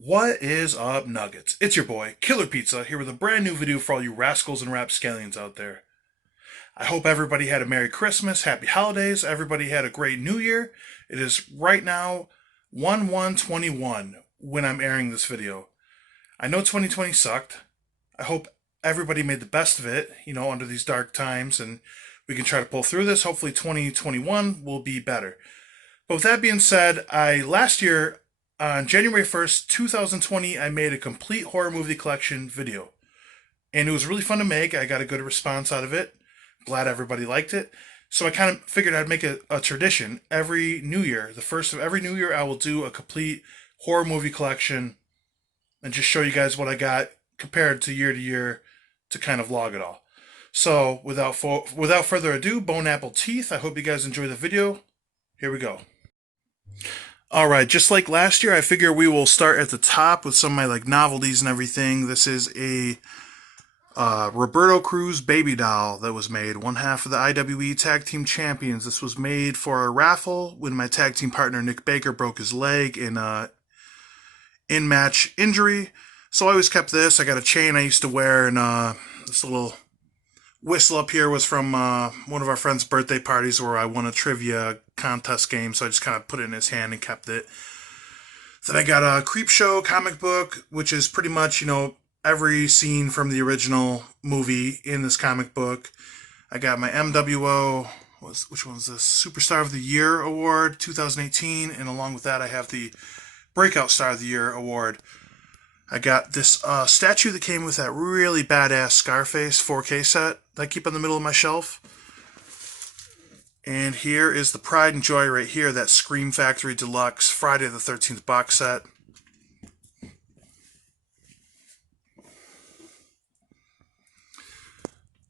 What is up, Nuggets? It's your boy, Killer Pizza, here with a brand new video for all you rascals and rapscallions out there. I hope everybody had a Merry Christmas, Happy Holidays, everybody had a great New Year. It is right now 1/1/21 when I'm airing this video. I know 2020 sucked. I hope everybody made the best of it, under these dark times, and we can try to pull through this. Hopefully 2021 will be better. But with that being said, last year on January 1st, 2020, I made a complete horror movie collection video. And it was really fun to make. I got a good response out of it. Glad everybody liked it. So I kind of figured I'd make a tradition every New Year. The first of every New Year, I will do a complete horror movie collection and just show you guys what I got compared to year to kind of log it all. So without further ado, bone apple teeth. I hope you guys enjoy the video. Here we go. All right, just like last year, I figure we will start at the top with some of my novelties and everything. This is a Roberto Cruz baby doll that was made, one half of the IWE Tag Team Champions. This was made for a raffle when my tag team partner Nick Baker broke his leg in a in-match injury. So I always kept this. I got a chain I used to wear, and this little whistle up here was from one of our friends' birthday parties where I won a trivia contest game, so I just kind of put it in his hand and kept it. Then I got a Creepshow comic book, which is pretty much, every scene from the original movie in this comic book. I got my MWO, which one's this? Superstar of the Year Award 2018, and along with that I have the Breakout Star of the Year Award. I got this statue that came with that really badass Scarface 4K set that I keep on the middle of my shelf. And here is the Pride and Joy right here, that Scream Factory Deluxe Friday the 13th box set.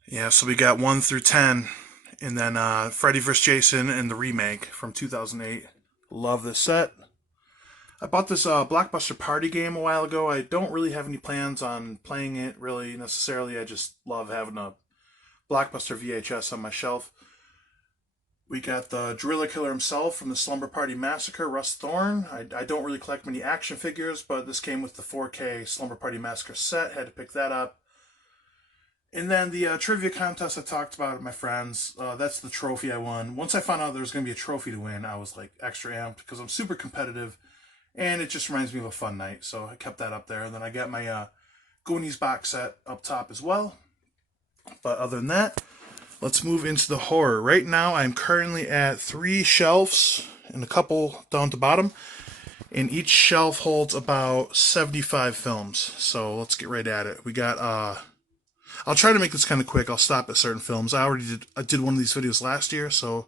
Yeah, so we got 1 through 10, and then Freddy vs. Jason and the remake from 2008. Love this set. I bought this Blockbuster Party game a while ago. I don't really have any plans on playing it really necessarily. I just love having a Blockbuster VHS on my shelf. We got the Driller Killer himself from the Slumber Party Massacre, Russ Thorne. I don't really collect many action figures, but this came with the 4K Slumber Party Massacre set. Had to pick that up. And then the trivia contest I talked about with my friends, that's the trophy I won. Once I found out there was going to be a trophy to win, I was extra amped because I'm super competitive. And it just reminds me of a fun night, so I kept that up there. And then I got my Goonies box set up top as well. But other than that, let's move into the horror. Right now, I'm currently at 3 shelves and a couple down to bottom. And each shelf holds about 75 films. So let's get right at it. We got, I'll try to make this kind of quick. I'll stop at certain films. I did one of these videos last year, so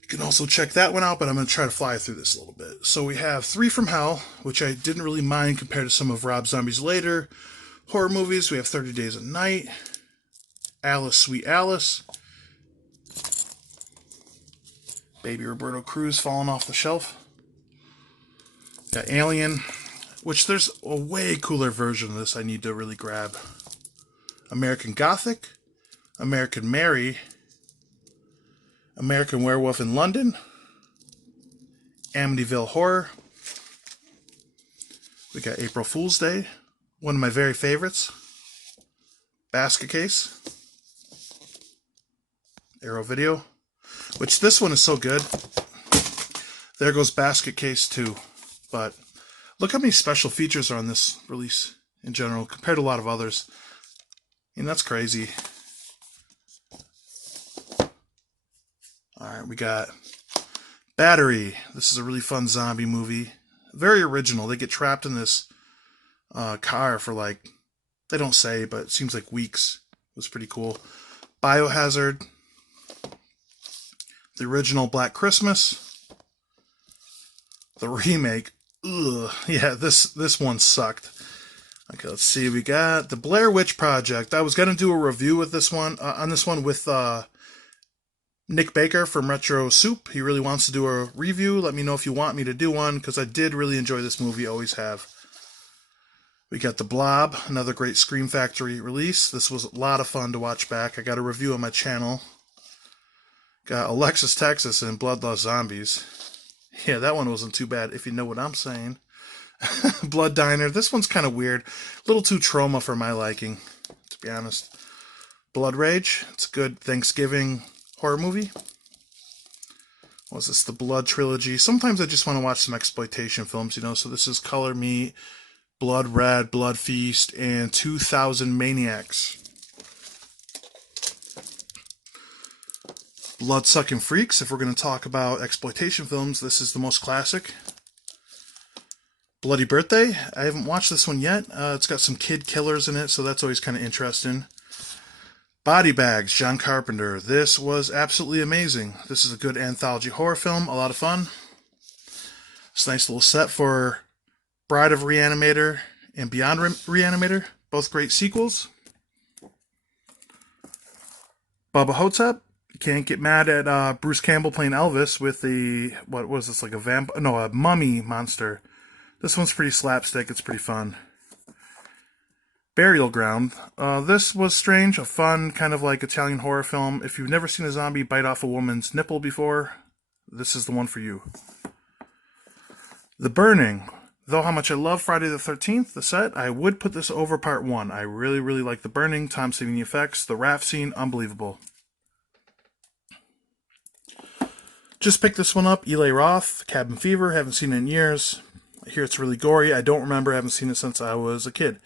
you can also check that one out, but I'm going to try to fly through this a little bit. So we have 3 from Hell, which I didn't really mind compared to some of Rob Zombie's later horror movies. We have 30 Days of Night, Alice, Sweet Alice, Baby Roberto Cruz falling off the shelf. Got Alien, which there's a way cooler version of this I need to really grab. American Gothic, American Mary, American Werewolf in London, Amityville Horror. We got April Fool's Day, one of my very favorites. Basket Case, Arrow Video, which this one is so good. There goes Basket Case 2. But look how many special features are on this release in general compared to a lot of others. And that's crazy. Alright, we got Battery. This is a really fun zombie movie. Very original. They get trapped in this car for they don't say, but it seems like weeks. It was pretty cool. Biohazard. The original Black Christmas. The remake. Ugh. Yeah, this one sucked. Okay, let's see. We got the Blair Witch Project. I was gonna do a review with this one on this one with Nick Baker from Retro Soup. He really wants to do a review. Let me know if you want me to do one, because I did really enjoy this movie. Always have. We got The Blob, another great Scream Factory release. This was a lot of fun to watch back. I got a review on my channel. Got Alexis, Texas, and Bloodlust Zombies. Yeah, that one wasn't too bad, if you know what I'm saying. Blood Diner. This one's kind of weird. A little too trauma for my liking, to be honest. Blood Rage. It's a good Thanksgiving horror movie. Was this the Blood Trilogy? Sometimes I just want to watch some exploitation films, you know. So this is Color Me, Blood Red, Blood Feast, and 2000 Maniacs. Blood-Sucking Freaks. If we're going to talk about exploitation films, this is the most classic. Bloody Birthday. I haven't watched this one yet. It's got some kid killers in it, so that's always kind of interesting. Body Bags, John Carpenter. This was absolutely amazing. This is a good anthology horror film, a lot of fun. It's a nice little set for Bride of Reanimator and Beyond Reanimator, both great sequels. Bubba Hotep. You can't get mad at Bruce Campbell playing Elvis with what was this, like a mummy monster. This one's pretty slapstick, it's pretty fun. Burial Ground. This was strange, a fun kind of like Italian horror film. If you've never seen a zombie bite off a woman's nipple before, this is the one for you. The Burning. Though how much I love Friday the 13th, the set, I would put this over part 1. I really, really like The Burning. Tom Savini effects. The raft scene, unbelievable. Just picked this one up. Eli Roth, Cabin Fever. Haven't seen it in years. I hear it's really gory. I don't remember. I haven't seen it since I was a kid.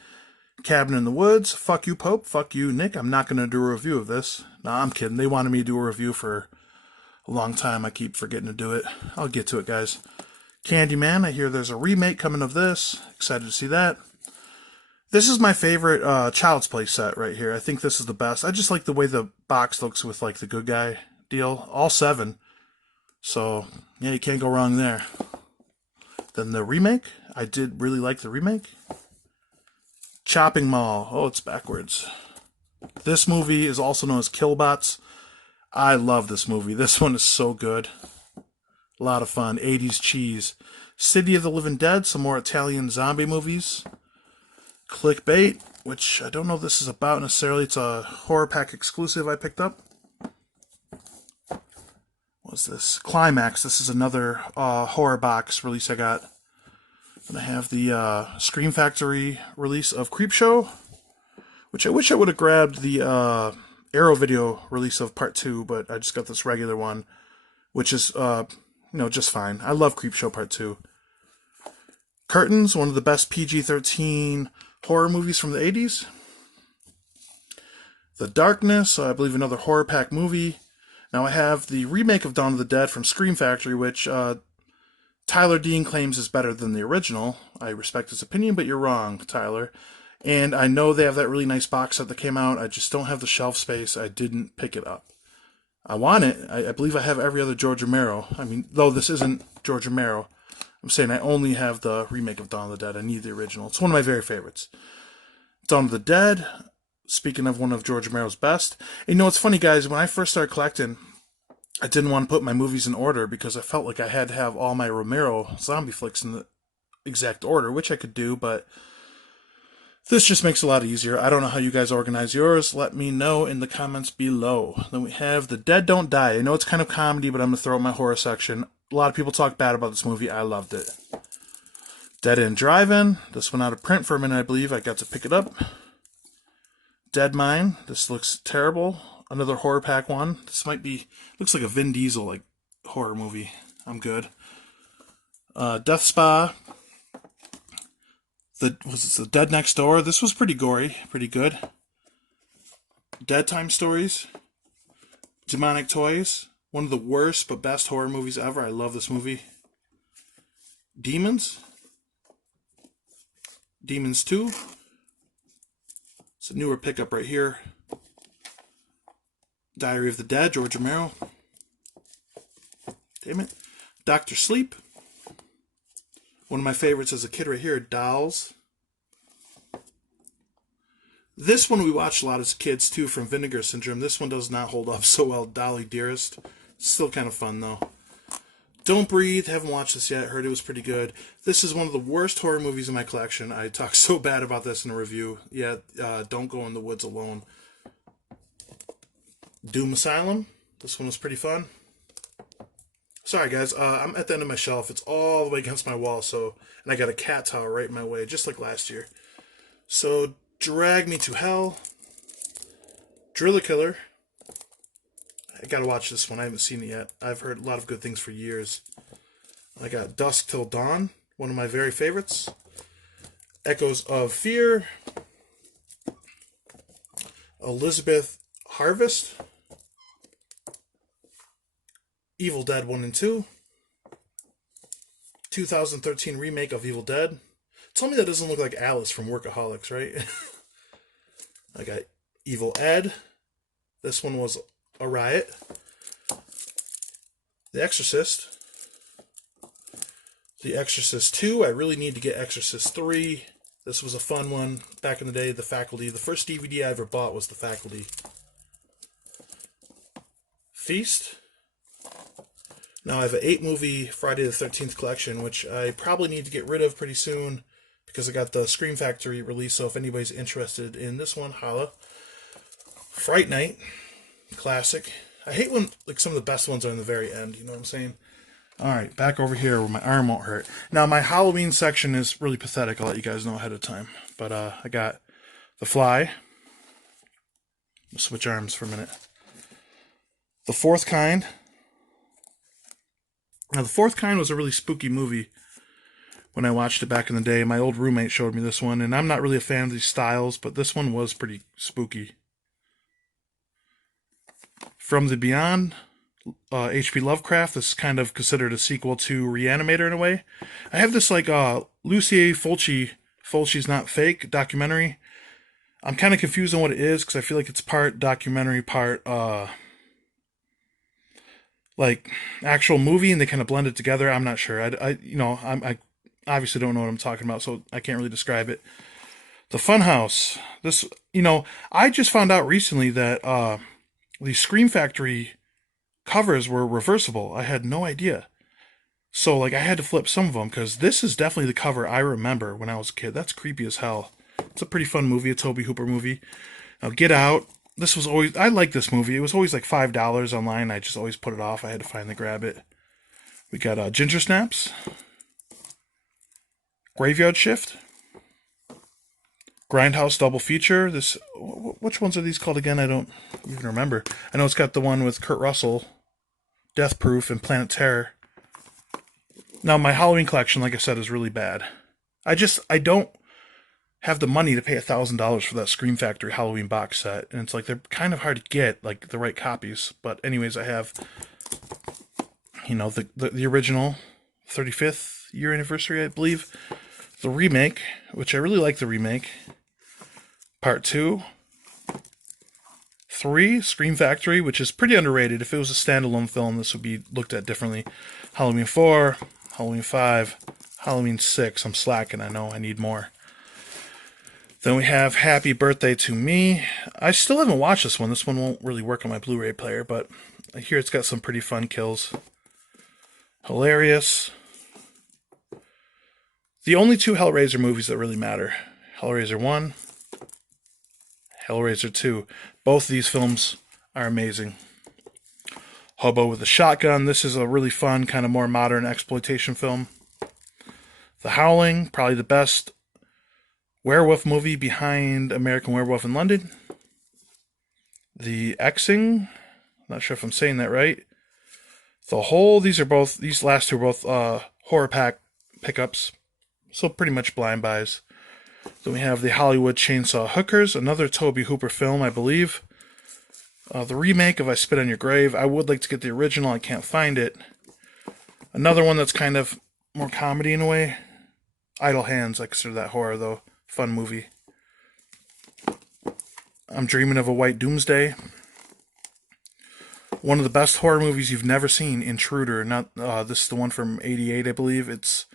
Cabin in the Woods. Fuck you, Pope. Fuck you, Nick. I'm not going to do a review of this. Nah, I'm kidding. They wanted me to do a review for a long time. I keep forgetting to do it. I'll get to it, guys. Candyman. I hear there's a remake coming of this. Excited to see that. This is my favorite Child's Play set right here. I think this is the best. I just like the way the box looks with like the good guy deal. All 7. So, yeah, you can't go wrong there. Then the remake. I did really like the remake. Chopping Mall. Oh, it's backwards. This movie is also known as Killbots. I love this movie. This one is so good. A lot of fun. 80s cheese. City of the Living Dead. Some more Italian zombie movies. Clickbait, which I don't know what this is about necessarily. It's a horror pack exclusive I picked up. What's this? Climax. This is another horror box release I got. And I have the Scream Factory release of Creepshow, which I wish I would have grabbed the Arrow Video release of Part 2, but I just got this regular one, which is, just fine. I love Creepshow Part 2. Curtains, one of the best PG-13 horror movies from the 80s. The Darkness, I believe another horror pack movie. Now I have the remake of Dawn of the Dead from Scream Factory, which Tyler Dean claims is better than the original. I respect his opinion, but you're wrong, Tyler. And I know they have that really nice box set that came out. I just don't have the shelf space. I didn't pick it up. I want it. I believe I have every other George Romero. I mean, though this isn't George Romero, I'm saying I only have the remake of Dawn of the Dead. I need the original. It's one of my very favorites. Dawn of the Dead, speaking of one of George Romero's best. And it's funny, guys, when I first started collecting, I didn't want to put my movies in order because I felt like I had to have all my Romero zombie flicks in the exact order, which I could do, but this just makes it a lot easier. I don't know how you guys organize yours. Let me know in the comments below. Then we have The Dead Don't Die. I know it's kind of comedy, but I'm going to throw it in my horror section. A lot of people talk bad about this movie. I loved it. Dead End Drive-In. This went out of print for a minute, I believe. I got to pick it up. Dead Mine. This looks terrible. Another horror pack one. This looks like a Vin Diesel horror movie. I'm good. Death Spa. The Dead Next Door. This was pretty gory, pretty good. Dead Time Stories. Demonic Toys. One of the worst but best horror movies ever. I love this movie. Demons. Demons 2. It's a newer pickup right here. Diary of the Dead, George Romero. Damn it. Dr. Sleep. One of my favorites as a kid right here, Dolls. This one we watched a lot as kids too, from Vinegar Syndrome. This one does not hold up so well, Dolly Dearest. Still kind of fun though. Don't Breathe, haven't watched this yet, heard it was pretty good. This is one of the worst horror movies in my collection. I talked so bad about this in a review. Yeah, Don't Go in the Woods Alone. Doom Asylum, this one was pretty fun. Sorry, guys. I'm at the end of my shelf. It's all the way against my wall, and I got a cat tower right in my way, just like last year. So, Drag Me to Hell, Driller Killer. I gotta watch this one. I haven't seen it yet. I've heard a lot of good things for years. I got Dusk Till Dawn, one of my very favorites. Echoes of Fear, Elizabeth Harvest, Evil Dead 1 and 2, 2013 remake of Evil Dead. Tell me that doesn't look like Alice from Workaholics, right? I got Evil Ed. This one was a riot. The Exorcist. The Exorcist 2. I really need to get Exorcist 3. This was a fun one. Back in the day, The Faculty. The first DVD I ever bought was The Faculty. Feast. Now I have an 8-movie Friday the 13th collection, which I probably need to get rid of pretty soon because I got the Scream Factory release, so if anybody's interested in this one, holla. Fright Night. Classic. I hate when like some of the best ones are in the very end, you know what I'm saying? Alright, back over here where my arm won't hurt. Now, my Halloween section is really pathetic. I'll let you guys know ahead of time. But I got The Fly. I'll switch arms for a minute. The Fourth Kind. Now, The Fourth Kind was a really spooky movie when I watched it back in the day. My old roommate showed me this one, and I'm not really a fan of these styles, but this one was pretty spooky. From the Beyond. H.P. Lovecraft. This is kind of considered a sequel to Reanimator in a way. I have this like Lucie Fulci's Not Fake documentary. I'm kind of confused on what it is because I feel like it's part documentary, part like actual movie, and they kind of blend it together. I'm not sure. I obviously don't know what I'm talking about, so I can't really describe it. The Funhouse. This, I just found out recently that the Scream Factory covers were reversible. I had no idea. So, like, I had to flip some of them because this is definitely the cover I remember when I was a kid. That's creepy as hell. It's a pretty fun movie, a Tobe Hooper movie. Now, Get Out. This was always, I like this movie. It was always like $5 online. I just always put it off. I had to finally grab it. We got Ginger Snaps. Graveyard Shift. Grindhouse Double Feature. This, which ones are these called again? I don't even remember. I know it's got the one with Kurt Russell, Death Proof, and Planet Terror. Now, my Halloween collection, like I said, is really bad. I don't have the money to pay $1,000 for that Scream Factory Halloween box set, and it's like they're kind of hard to get, like the right copies. But anyways, I have, the original 35th year anniversary, I believe. The remake, which I really like the remake. Part 2. 3, Scream Factory, which is pretty underrated. If it was a standalone film, this would be looked at differently. Halloween 4, Halloween 5, Halloween 6. I'm slacking, I know, I need more. Then we have Happy Birthday to Me. I still haven't watched this one. This one won't really work on my Blu-ray player, but I hear it's got some pretty fun kills. Hilarious. The only 2 Hellraiser movies that really matter. Hellraiser 1, Hellraiser 2. Both these films are amazing. Hobo with a Shotgun. This is a really fun, kind of more modern exploitation film. The Howling, probably the best werewolf movie behind American Werewolf in London. The Xing, not sure if I'm saying that right. The Hole, these last two are both horror pack pickups. So pretty much blind buys. Then we have the Hollywood Chainsaw Hookers, another Tobe Hooper film, I believe. The remake of I Spit on Your Grave. I would like to get the original. I can't find it. Another one that's kind of more comedy in a way. Idle Hands. I consider that horror, though. Fun movie. I'm Dreaming of a White Doomsday. One of the best horror movies you've never seen. Intruder. Not this is the one from '88, I believe. It's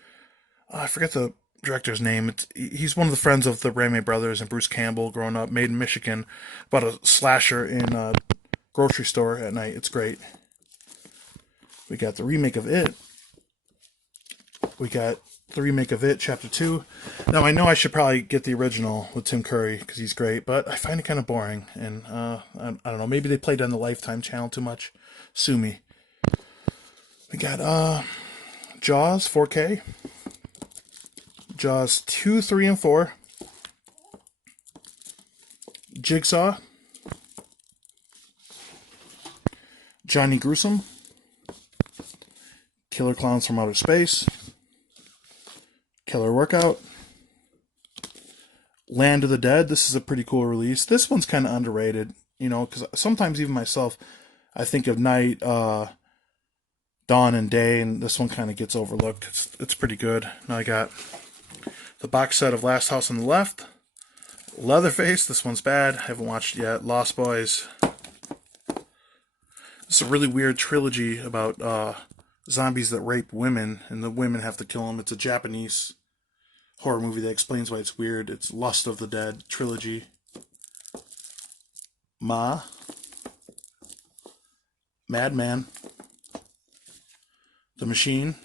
I forget the director's name. He's one of the friends of the Raimi brothers and Bruce Campbell growing up. Made in Michigan, about a slasher in a grocery store at night. It's great. We got the remake of It. We got the remake of It, Chapter 2. Now, I know I should probably get the original with Tim Curry because he's great, but I find it kind of boring. And I don't know, maybe they played on the Lifetime channel too much. Sue me. We got Jaws 4K, Jaws 2, 3, and 4, Jigsaw, Johnny Gruesome, Killer Clowns from Outer Space, Killer Workout, Land of the Dead. This is a pretty cool release. This one's kind of underrated, you know, because sometimes even myself, I think of night, dawn, and day, and this one kind of gets overlooked. It's pretty good. Now I got the box set of Last House on the Left, Leatherface. This one's bad. I haven't watched it yet. Lost Boys. It's a really weird trilogy about zombies that rape women, and the women have to kill them. It's a Japanese horror movie that explains why it's weird. It's Lust of the Dead trilogy. Ma, Madman, The Machine,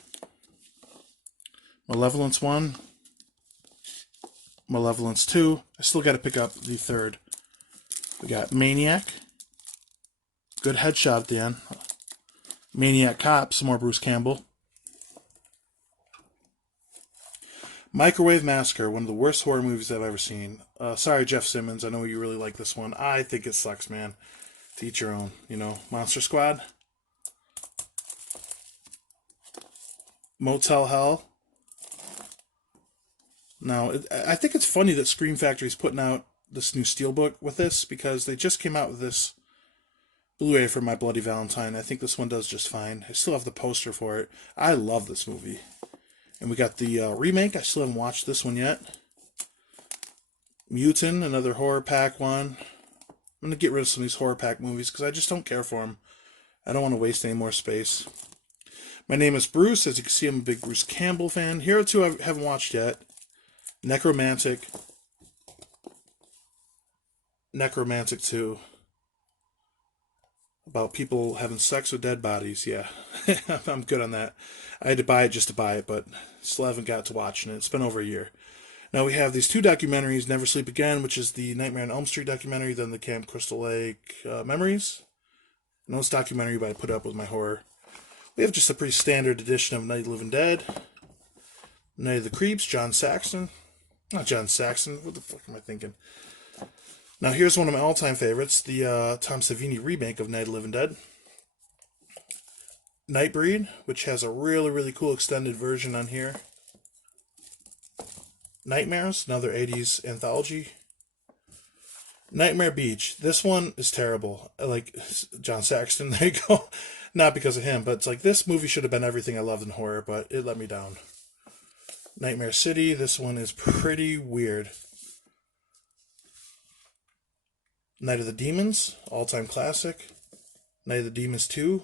Malevolence 1, Malevolence 2. I still got to pick up the third. We got Maniac. Good headshot at the end. Maniac Cop, some more Bruce Campbell. Microwave Massacre, one of the worst horror movies I've ever seen. Sorry, Jeff Simmons. I know you really like this one. I think it sucks, man. To each your own, you know. Monster Squad. Motel Hell. Now, I think it's funny that Scream Factory's putting out this new Steelbook with this, because they just came out with this Blu-ray for My Bloody Valentine. I think this one does just fine. I still have the poster for it. I love this movie. And we got the remake. I still haven't watched this one yet. Mutant, another horror pack one. I'm going to get rid of some of these horror pack movies because I just don't care for them. I don't want to waste any more space. My name is Bruce. As you can see, I'm a big Bruce Campbell fan. Here are two I haven't watched yet. Necromantic 2. About people having sex with dead bodies. Yeah, I'm good on that. I had to buy it just to buy it, but still haven't got to watching it. It's been over a year. Now we have these two documentaries, Never Sleep Again, which is the Nightmare on Elm Street documentary, then the Camp Crystal Lake Memories. No, it's documentary, but I put up with my horror. We have just a pretty standard edition of Night of the Living Dead. Night of the Creeps, John Saxon. Not John Saxon, what the fuck am I thinking? Now here's one of my all-time favorites, the Tom Savini remake of Night of the Living Dead. Nightbreed, which has a really, really cool extended version on here. Nightmares, another 80s anthology. Nightmare Beach. This one is terrible. I like John Saxton, there you go. Not because of him, but it's like this movie should have been everything I loved in horror, but it let me down. Nightmare City. This one is pretty weird. Night of the Demons, all-time classic. Night of the Demons 2.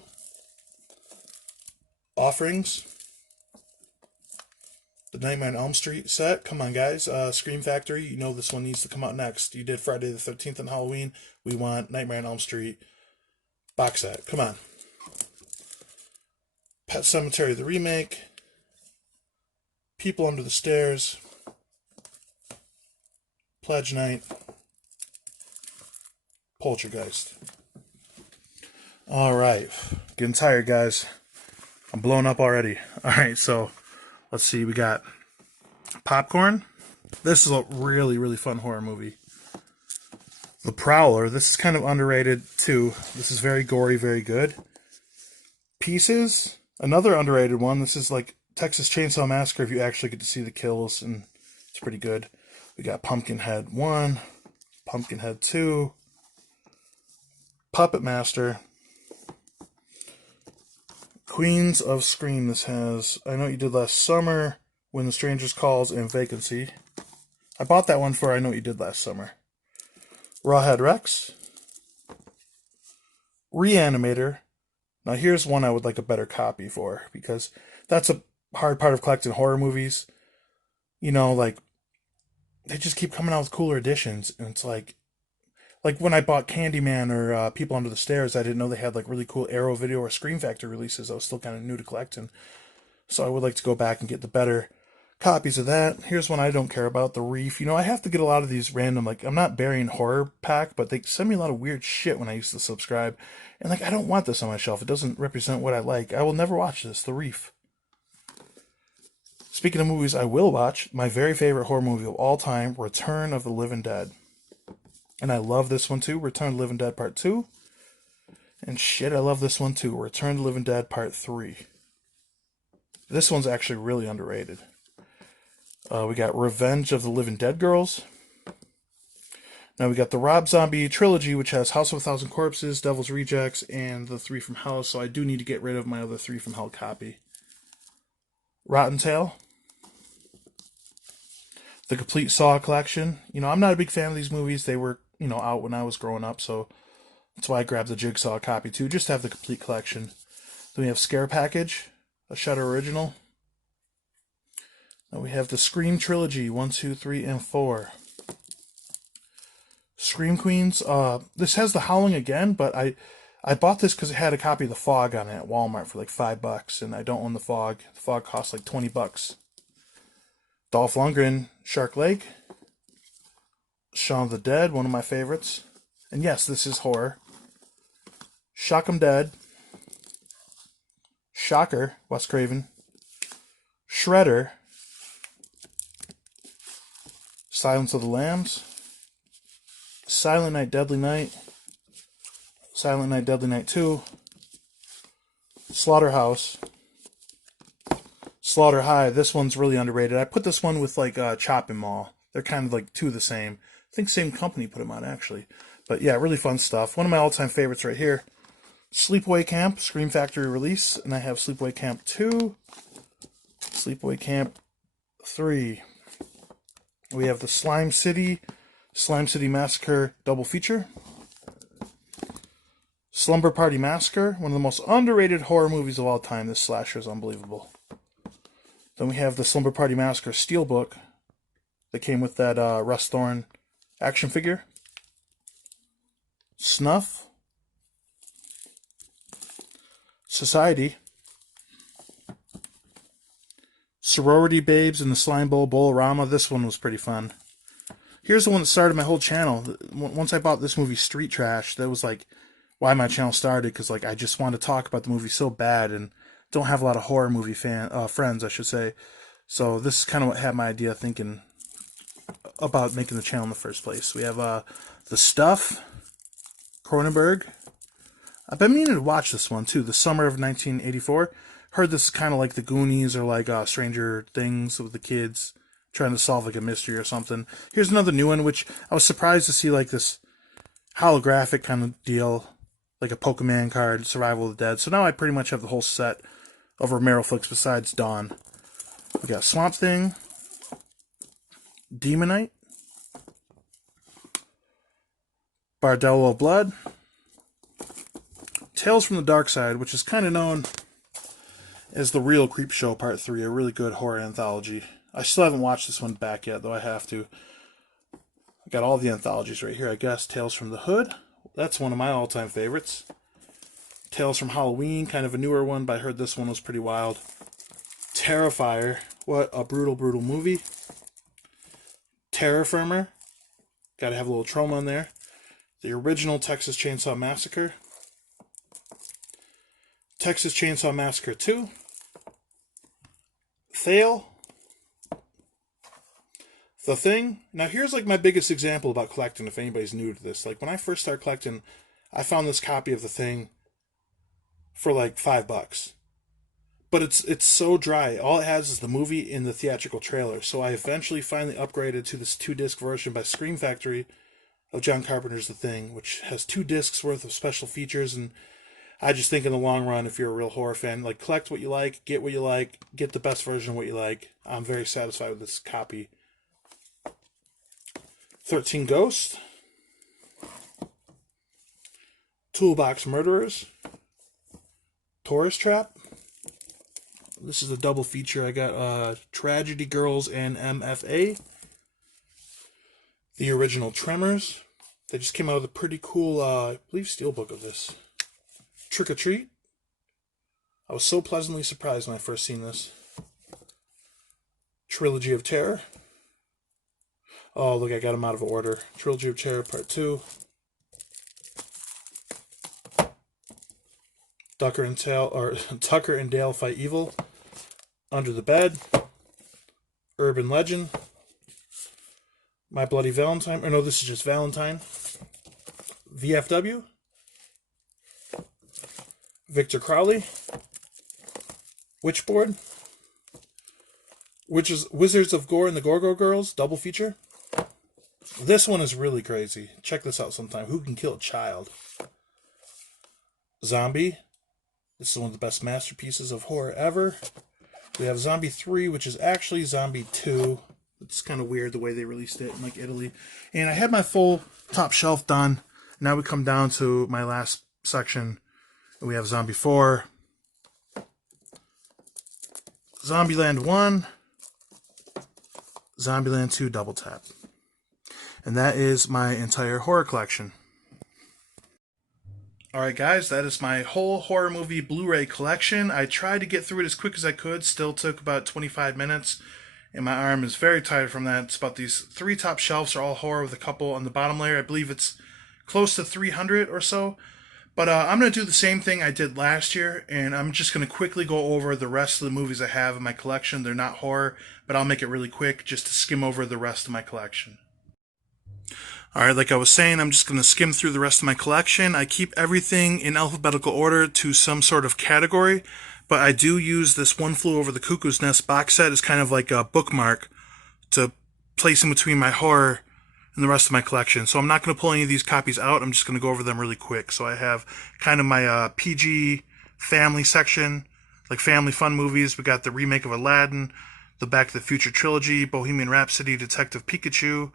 Offerings. The Nightmare on Elm Street set. Come on, guys. Scream Factory, you know this one needs to come out next. You did Friday the 13th and Halloween. We want Nightmare on Elm Street box set. Come on. Pet Sematary, the remake. People Under the Stairs. Pledge Night. Poltergeist. All right. Getting tired, guys. I'm blown up already. All right, so let's see. We got Popcorn. This is a really, really fun horror movie. The Prowler. This is kind of underrated, too. This is very gory, very good. Pieces. Another underrated one. This is like Texas Chainsaw Massacre if you actually get to see the kills, and it's pretty good. We got Pumpkinhead 1, Pumpkinhead 2, Puppet Master, Queens of Scream. This has I Know What You Did Last Summer, When the Strangers Calls, and Vacancy. I bought that one for I Know What You Did Last Summer. Rawhead Rex, Reanimator. Now here's one I would like a better copy for, because that's a hard part of collecting horror movies. You know, like, they just keep coming out with cooler editions, and it's like when I bought Candyman or People Under the Stairs, I didn't know they had like really cool Arrow Video or Scream Factory releases. I was still kind of new to collecting, so I would like to go back and get the better copies of that. Here's one I don't care about, The Reef. You know, I have to get a lot of these random, like, I'm not burying horror pack, but they send me a lot of weird shit when I used to subscribe. And, like, I don't want this on my shelf. It doesn't represent what I like. I will never watch this, The Reef. Speaking of movies I will watch, my very favorite horror movie of all time, Return of the Living Dead. And I love this one too, Return of the Living Dead Part 2. And shit, I love this one too, Return of the Living Dead Part 3. This one's actually really underrated. We got Revenge of the Living Dead Girls. Now we got the Rob Zombie trilogy, which has House of a Thousand Corpses, Devil's Rejects, and the Three from Hell, so I do need to get rid of my other Three from Hell copy. Rotten Tail. The Complete Saw collection. You know, I'm not a big fan of these movies. They were, you know, out when I was growing up, so that's why I grabbed the Jigsaw copy too, just to have the complete collection. Then we have Scare Package, a Shudder original. Then we have the Scream trilogy, 1, 2, 3, and 4. Scream Queens. This has The Howling again, but I bought this because it had a copy of The Fog on it at Walmart for like $5, and I don't own The Fog. The Fog costs like $20. Dolph Lundgren, Shark Lake. Shaun of the Dead, one of my favorites. And yes, this is horror. Shock 'em Dead. Shocker, Wes Craven. Shredder. Silence of the Lambs. Silent Night, Deadly Night. Silent Night, Deadly Night 2. Slaughterhouse. Slaughter High. This one's really underrated. I put this one with like Chopping Mall. They're kind of like two of the same. I think same company put them on actually. But yeah, really fun stuff. One of my all-time favorites right here. Sleepaway Camp, Scream Factory release. And I have Sleepaway Camp 2. Sleepaway Camp 3. We have the Slime City Massacre double feature. Slumber Party Massacre, one of the most underrated horror movies of all time. This slasher is unbelievable. Then we have the Slumber Party Massacre Steelbook that came with that Russ Thorn action figure. Snuff. Society. Sorority Babes in the Slime Bowl Bowl-orama. This one was pretty fun. Here's the one that started my whole channel. Once I bought this movie Street Trash, that was like why my channel started, because like I just wanted to talk about the movie so bad and don't have a lot of horror movie friends, I should say. So this is kind of what had my idea thinking about making the channel in the first place. We have The Stuff, Cronenberg. I've been meaning to watch this one too, The Summer of 1984. Heard this is kind of like The Goonies or like Stranger Things with the kids trying to solve like a mystery or something. Here's another new one, which I was surprised to see like this holographic kind of deal, like a Pokemon card, Survival of the Dead. So now I pretty much have the whole set of Romero flicks besides Dawn. We got Swamp Thing, Demonite, Bardello Blood, Tales from the Dark Side, which is kind of known as The Real Creep Show Part 3, a really good horror anthology. I still haven't watched this one back yet, though I have to. I got all the anthologies right here, I guess. Tales from the Hood. That's one of my all-time favorites. Tales from Halloween, kind of a newer one, but I heard this one was pretty wild. Terrifier. What a brutal, brutal movie. Terror Firmer. Gotta have a little trauma in there. The original Texas Chainsaw Massacre. Texas Chainsaw Massacre 2. Thale. The Thing. Now here's like my biggest example about collecting, if anybody's new to this. Like when I first started collecting, I found this copy of The Thing for like $5. But it's so dry. All it has is the movie in the theatrical trailer. So I eventually finally upgraded to this 2-disc version by Scream Factory of John Carpenter's The Thing, which has 2 discs worth of special features. And I just think in the long run, if you're a real horror fan, like collect what you like, get the best version of what you like. I'm very satisfied with this copy. 13 Ghosts. Toolbox Murderers. Tourist Trap. This is a double feature. I got Tragedy Girls and MFA. The original Tremors. They just came out with a pretty cool, I believe, steelbook of this. Trick or Treat. I was so pleasantly surprised when I first seen this. Trilogy of Terror. Oh, look, I got them out of order. Trilogy of Terror Part 2. Tucker and Dale Fight Evil. Under the Bed. Urban Legend. My Bloody Valentine. Or no, this is just Valentine. VFW. Victor Crowley. Witchboard. Wizards of Gore and the Gorgo Girls. Double feature. This one is really crazy. Check this out sometime. Who Can Kill a Child? Zombie. This is one of the best masterpieces of horror ever. We have Zombie 3, which is actually Zombie 2. It's kind of weird the way they released it in like Italy. And I had my full top shelf done. Now we come down to my last section. We have Zombie 4. Zombieland 1. Zombieland 2 Double Tap. And that is my entire horror collection. Alright guys, that is my whole horror movie Blu-ray collection. I tried to get through it as quick as I could, still took about 25 minutes, and my arm is very tired from that. It's about these 3 top shelves are all horror with a couple on the bottom layer. I believe it's close to 300 or so. But I'm going to do the same thing I did last year, and I'm just going to quickly go over the rest of the movies I have in my collection. They're not horror, but I'll make it really quick just to skim over the rest of my collection. Alright, like I was saying, I'm just going to skim through the rest of my collection. I keep everything in alphabetical order to some sort of category, but I do use this One Flew Over the Cuckoo's Nest box set as kind of like a bookmark to place in between my horror and the rest of my collection. So I'm not going to pull any of these copies out. I'm just going to go over them really quick. So I have kind of my PG family section, like family fun movies. We got the remake of Aladdin, the Back to the Future trilogy, Bohemian Rhapsody, Detective Pikachu,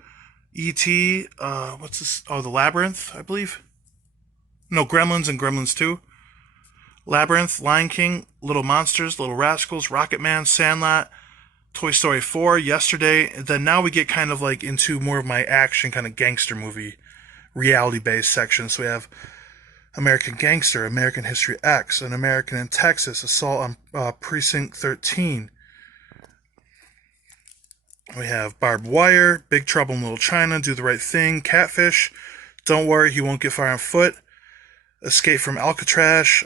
E.T., what's this? Oh, The Labyrinth, I believe. No, Gremlins and Gremlins 2. Labyrinth, Lion King, Little Monsters, Little Rascals, Rocket Man, Sandlot, Toy Story 4, Yesterday. And then now we get kind of like into more of my action kind of gangster movie, reality-based section. So we have American Gangster, American History X, An American in Texas, Assault on Precinct 13. We have Barbed Wire, Big Trouble in Little China, Do the Right Thing, Catfish, Don't Worry, He Won't Get Far on Foot, Escape from Alcatraz,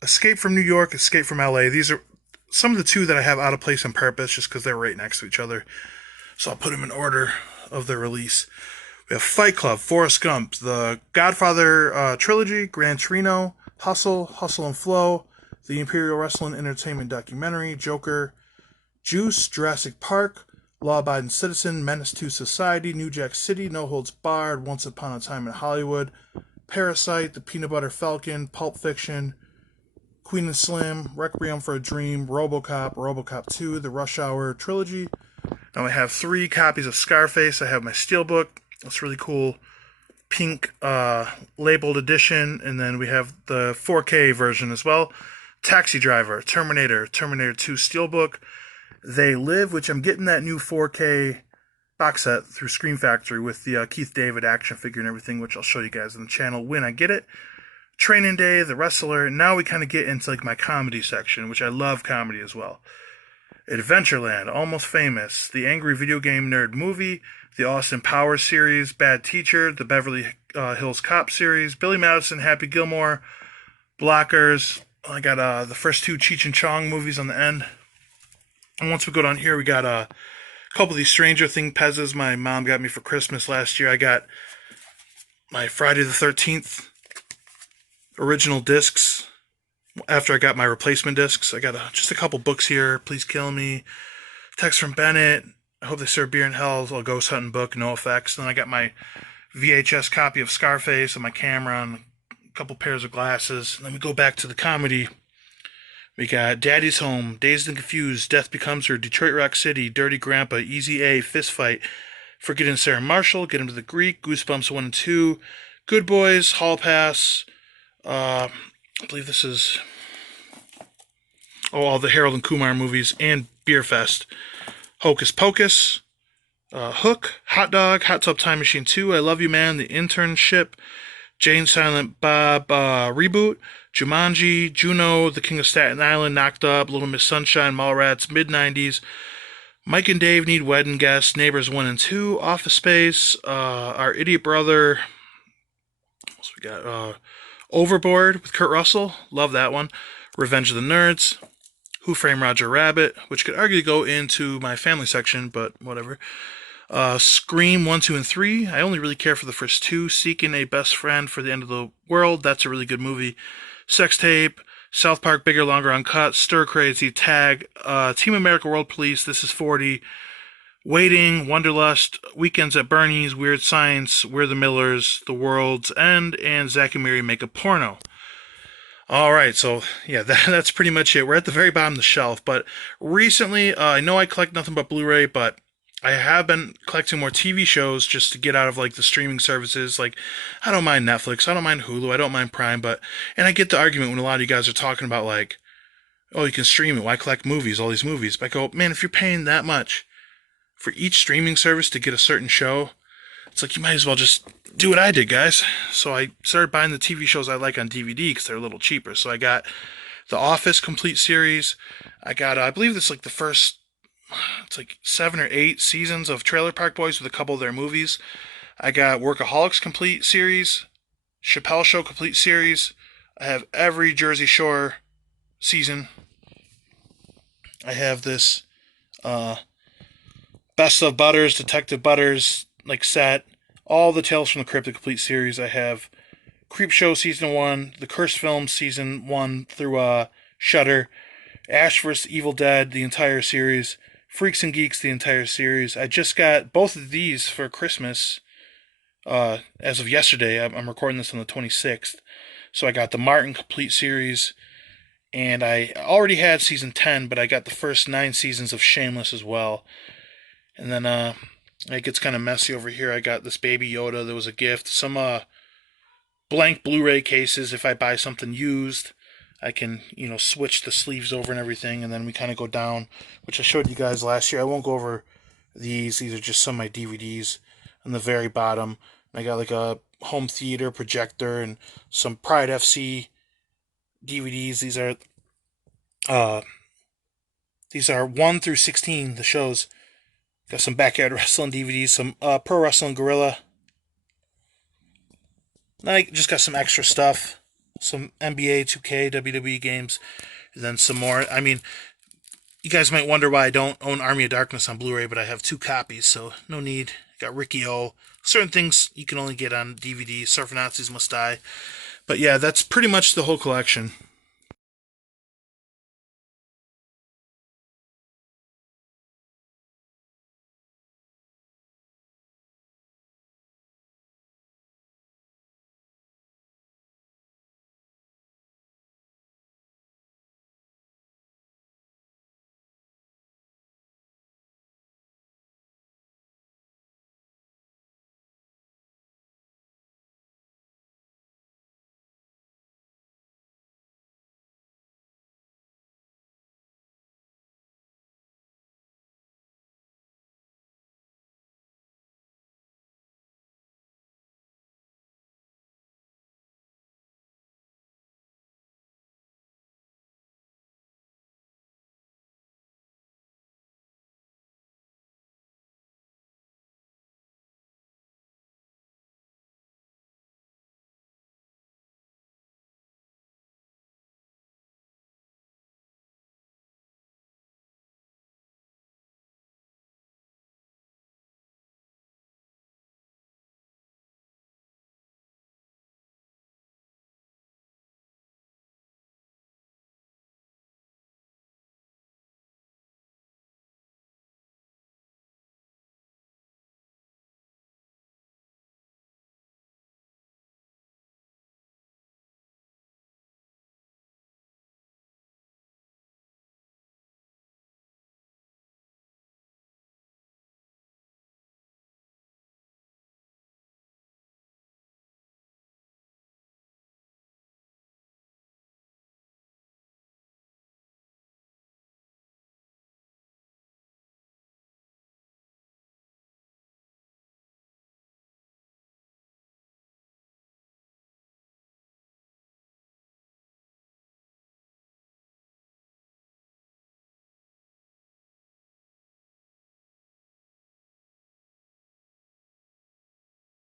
Escape from New York, Escape from LA. These are some of the 2 that I have out of place on purpose just because they're right next to each other. So I'll put them in order of their release. We have Fight Club, Forrest Gump, The Godfather Trilogy, Gran Torino, Hustle and Flow, The Imperial Wrestling Entertainment Documentary, Joker, Juice, Jurassic Park, Law Abiding Citizen, Menace to Society, New Jack City, No Holds Barred, Once Upon a Time in Hollywood, Parasite, The Peanut Butter Falcon, Pulp Fiction, Queen and Slim, Requiem for a Dream, RoboCop 2, The Rush Hour Trilogy. Now I have 3 copies of Scarface. I have my Steelbook. That's really cool. Pink labeled edition. And then we have the 4K version as well. Taxi Driver, Terminator 2 Steelbook, They Live, which I'm getting that new 4K box set through Scream Factory with the Keith David action figure and everything, which I'll show you guys on the channel when I get it. Training Day, The Wrestler. Now we kind of get into like my comedy section, which I love comedy as well. Adventureland, Almost Famous, The Angry Video Game Nerd Movie, The Austin Powers series, Bad Teacher, The Beverly Hills Cop series, Billy Madison, Happy Gilmore, Blockers. I got the first 2 Cheech and Chong movies on the end. And once we go down here, we got a couple of these Stranger Things Pezzas my mom got me for Christmas last year. I got my Friday the 13th original discs after I got my replacement discs. I got just a couple books here. Please Kill Me, Text from Bennett, I Hope They Serve Beer in Hell, a ghost hunting book, No Effects. And then I got my VHS copy of Scarface and my camera and a couple pairs of glasses. And then we go back to the comedy. We got Daddy's Home, Dazed and Confused, Death Becomes Her, Detroit Rock City, Dirty Grandpa, Easy A, Fist Fight, Forgetting Sarah Marshall, Get Him to the Greek, Goosebumps 1 and 2, Good Boys, Hall Pass, I believe this is all the Harold and Kumar movies, and Beer Fest, Hocus Pocus, Hook, Hot Dog, Hot Tub Time Machine 2, I Love You Man, The Internship, Jane Silent Bob Reboot, Jumanji, Juno, The King of Staten Island, Knocked Up, Little Miss Sunshine, Mallrats, Mid-90s, Mike and Dave Need Wedding Guests, Neighbors 1 and 2, Office Space, Our Idiot Brother, what else we got? Overboard with Kurt Russell, love that one. Revenge of the Nerds, Who Framed Roger Rabbit, which could arguably go into my family section, but whatever. Scream 1, 2, and 3. I only really care for the first two. Seeking a Best Friend for the End of the World. That's a really good movie. Sex Tape. South Park Bigger, Longer, Uncut. Stir Crazy. Tag. Team America World Police. This is 40. Waiting. Wanderlust. Weekends at Bernie's. Weird Science. We're the Millers. The World's End. And Zack and Miri Make a Porno. Alright, so yeah, that's pretty much it. We're at the very bottom of the shelf, but recently, I know I collect nothing but Blu-ray, but I have been collecting more TV shows just to get out of like the streaming services. Like, I don't mind Netflix, I don't mind Hulu, I don't mind Prime, and I get the argument when a lot of you guys are talking about like, oh, you can stream it, why collect movies, all these movies? But I go, man, if you're paying that much for each streaming service to get a certain show, it's like you might as well just do what I did, guys. So I started buying the TV shows I like on DVD because they're a little cheaper. So I got The Office complete series. I got, I believe this is like the first, it's like 7 or 8 seasons of Trailer Park Boys with a couple of their movies. I got Workaholics complete series, Chappelle Show complete series. I have every Jersey Shore season. I have this Best of Butters, Detective Butters, like set. All the Tales from the Crypt, the complete series. I have Creep Show Season 1, The Cursed Films Season 1 through Shudder, Ash vs. Evil Dead, the entire series, Freaks and Geeks, the entire series. I just got both of these for Christmas as of yesterday. I'm recording this on the 26th. So I got the Martin complete series, and I already had Season 10, but I got the first 9 seasons of Shameless as well. And then it gets kind of messy over here. I got this Baby Yoda that was a gift. Some blank Blu-ray cases. If I buy something used, I can, switch the sleeves over and everything. And then we kind of go down, which I showed you guys last year. I won't go over these. These are just some of my DVDs on the very bottom. I got like a home theater projector and some Pride FC DVDs. These are 1 through 16, the shows. Got some Backyard Wrestling DVDs, some Pro Wrestling Gorilla. Then I just got some extra stuff. Some NBA 2K, WWE games. And then some more. I mean, you guys might wonder why I don't own Army of Darkness on Blu-ray, but I have 2 copies, so no need. Got Ricky O. Certain things you can only get on DVD. Surfer Nazis Must Die. But yeah, that's pretty much the whole collection.